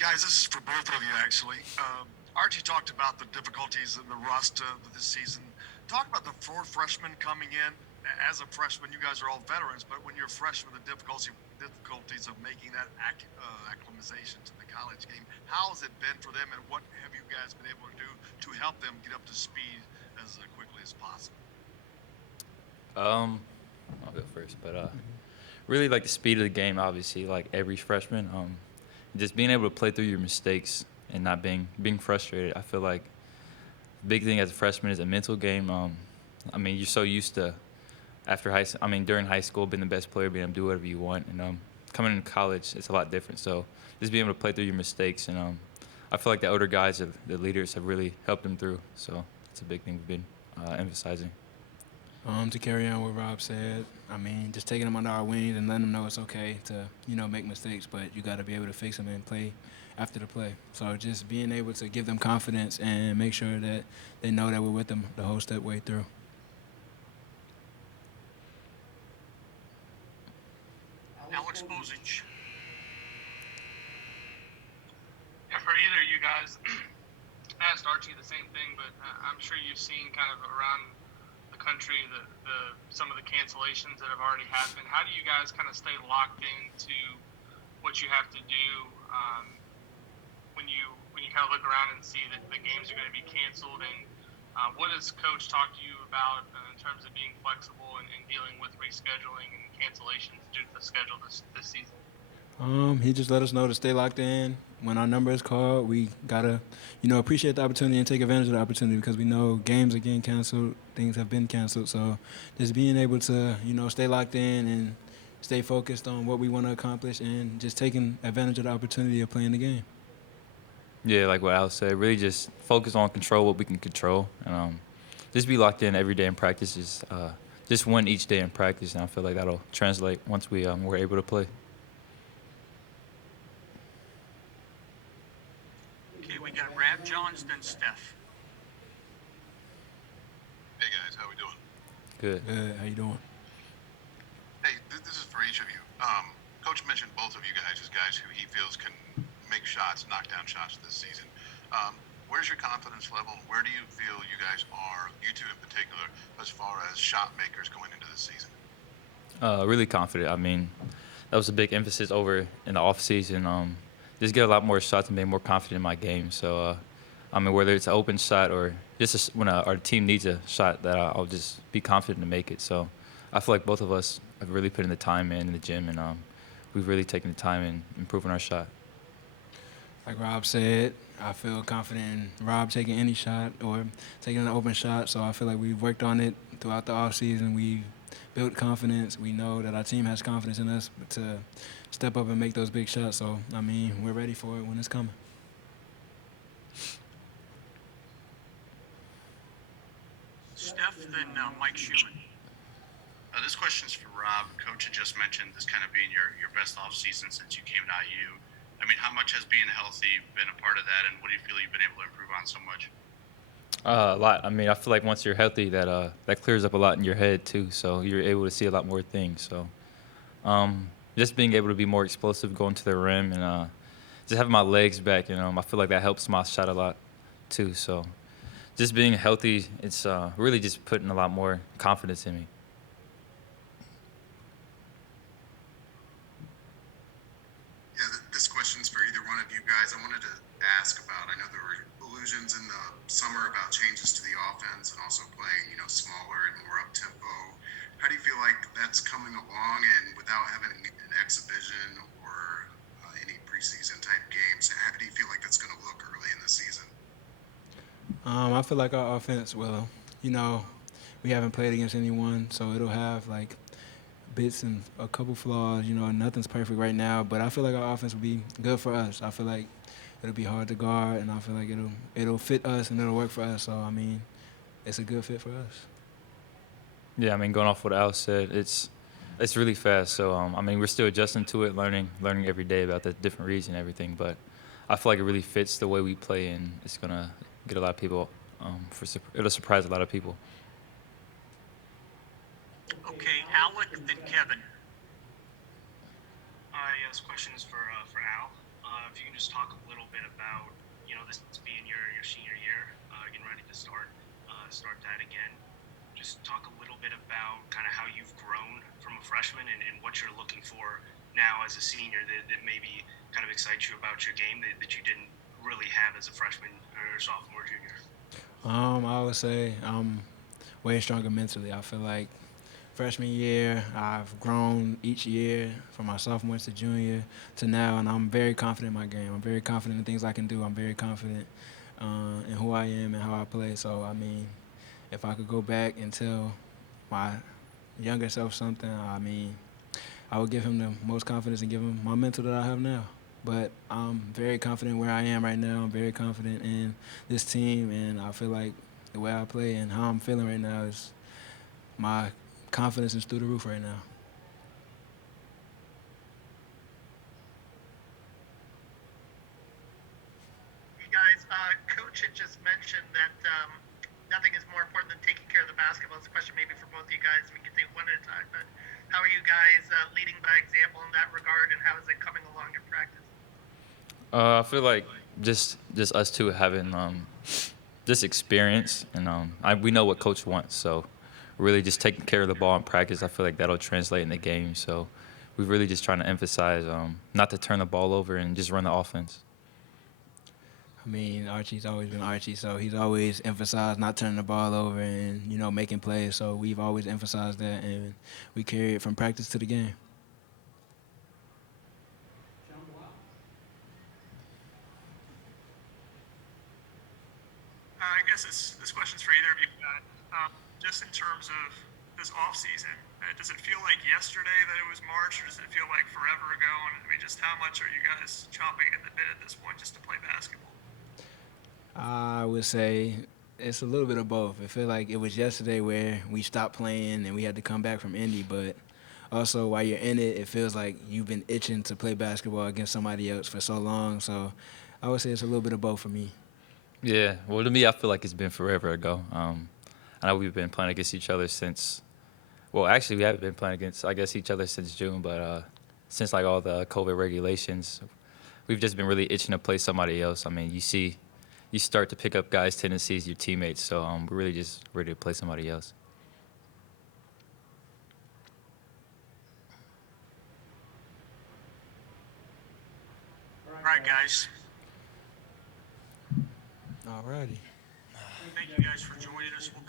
Guys, this is for both of you, actually. Archie talked about the difficulties in the rust this season. Talk about the four freshmen coming in. As a freshman, you guys are all veterans, but when you're a freshman, the difficulties of making that acclimatization to the college game. How has it been for them, and what have you guys been able to do to help them get up to speed as quickly as possible? Um, I'll go first, but really like the speed of the game. Obviously, like every freshman, just being able to play through your mistakes and not being frustrated. I feel like the big thing as a freshman is a mental game. I mean, you're so used to during high school, being the best player, being able to do whatever you want, and coming into college, it's a lot different. So just being able to play through your mistakes, and I feel like the older guys, the leaders, have really helped them through. So it's a big thing we've been emphasizing. To carry on what Rob said, I mean, just taking them under our wings and letting them know it's okay to, make mistakes, but you got to be able to fix them and play after the play. So just being able to give them confidence and make sure that they know that we're with them the whole step way through. Alex Bozich. Yeah, for either of you guys, I asked Archie the same thing, but I'm sure you've seen kind of around the country some of the cancellations that have already happened. How do you guys kind of stay locked into what you have to do when you kind of look around and see that the games are going to be canceled? And what does Coach talk to you about in terms of being flexible and dealing with rescheduling and cancellations due to the schedule this season? He just let us know to stay locked in. When our number is called, we gotta, appreciate the opportunity and take advantage of the opportunity because we know games are getting canceled, things have been canceled. So, just being able to, stay locked in and stay focused on what we want to accomplish and just taking advantage of the opportunity of playing the game. Yeah, like what Al said, really just focus on control what we can control, and just be locked in every day in practice. Just win each day in practice, and I feel like that'll translate once we're able to play. Okay, we got Rab Johns, then Steph. Hey guys, how we doing? Good. Good. How you doing? Hey, this is for each of you. Coach mentioned both of you guys as guys who he feels can make shots, knock down shots this season. Where's your confidence level? Where do you feel you guys are, you two in particular, as far as shot makers going into this season? Really confident. I mean, that was a big emphasis over in the off season. Just get a lot more shots and be more confident in my game. So, I mean, whether it's an open shot or just when our team needs a shot, that I'll just be confident to make it. So, I feel like both of us have really put in the time in the gym, and we've really taken the time in improving our shot. Like Rob said, I feel confident in Rob taking any shot or taking an open shot. So I feel like we've worked on it throughout the offseason. We've built confidence. We know that our team has confidence in us to step up and make those big shots. So, I mean, we're ready for it when it's coming. Steph, then Mike Schumann. This question's for Rob. Coach had just mentioned this kind of being your best off season since you came to IU. I mean, how much has being healthy been a part of that, and what do you feel you've been able to improve on so much? A lot. I mean, I feel like once you're healthy, that clears up a lot in your head too. So you're able to see a lot more things. So just being able to be more explosive, going to the rim, and just having my legs back. I feel like that helps my shot a lot too. So just being healthy, it's really just putting a lot more confidence in me. Yeah, this question's for either one of you guys. I wanted to ask about, I know there were illusions in the summer about changes to the offense and also playing, smaller and more up-tempo. How do you feel like that's coming along, and without having an exhibition or any preseason type games, how do you feel like that's going to look early in the season? I feel like our offense, well, we haven't played against anyone, so it'll have like bits and a couple flaws. Nothing's perfect right now, but I feel like our offense will be good for us. I feel like it'll be hard to guard, and I feel like it'll fit us and it'll work for us. So I mean, it's a good fit for us. Yeah, I mean, going off what Al said, it's really fast. So I mean, we're still adjusting to it, learning every day about the different reads and everything. But I feel like it really fits the way we play, and it's gonna get a lot of people. It'll surprise a lot of people. Okay, Alec, then Kevin. Yes, question is for Al. If you can just talk a little bit about, this being your senior year, getting ready to start that again. Just talk a little bit about kind of how you've grown from a freshman and what you're looking for now as a senior that maybe kind of excites you about your game that you didn't really have as a freshman or sophomore, junior. I would say I'm way stronger mentally. I feel like freshman year, I've grown each year from my sophomore to junior to now, and I'm very confident in my game. I'm very confident in things I can do. I'm very confident in who I am and how I play. So, I mean, if I could go back and tell my younger self something, I mean, I would give him the most confidence and give him my mental that I have now. But I'm very confident where I am right now. I'm very confident in this team, and I feel like the way I play and how I'm feeling right now is my confidence is through the roof right now. You guys, Coach had just mentioned that nothing is more important than taking care of the basketball. It's a question maybe for both of you guys. We can take one at a time. But how are you guys leading by example in that regard, and how is it coming along in practice? I feel like just us two having this experience, and we know what coach wants. So really just taking care of the ball in practice, I feel like that'll translate in the game. So we're really just trying to emphasize not to turn the ball over and just run the offense. I mean, Archie's always been Archie, so he's always emphasized not turning the ball over and, making plays. So we've always emphasized that, and we carry it from practice to the game. I guess this question's for either of you guys. Just in terms of this off season, does it feel like yesterday that it was March, or does it feel like forever ago? And I mean, just how much are you guys chomping at the bit at this point just to play basketball? I would say it's a little bit of both. It feels like it was yesterday where we stopped playing and we had to come back from Indy, but also while you're in it, it feels like you've been itching to play basketball against somebody else for so long. So I would say it's a little bit of both for me. Yeah, well, to me, I feel like it's been forever ago. I know we've been playing against each other since. Well, actually, we haven't been playing against, I guess, each other since June, but since like all the COVID regulations, we've just been really itching to play somebody else. I mean, you start to pick up guys' tendencies, your teammates. So we're really just ready to play somebody else. All right, guys. All righty. Thank you guys for joining us. We'll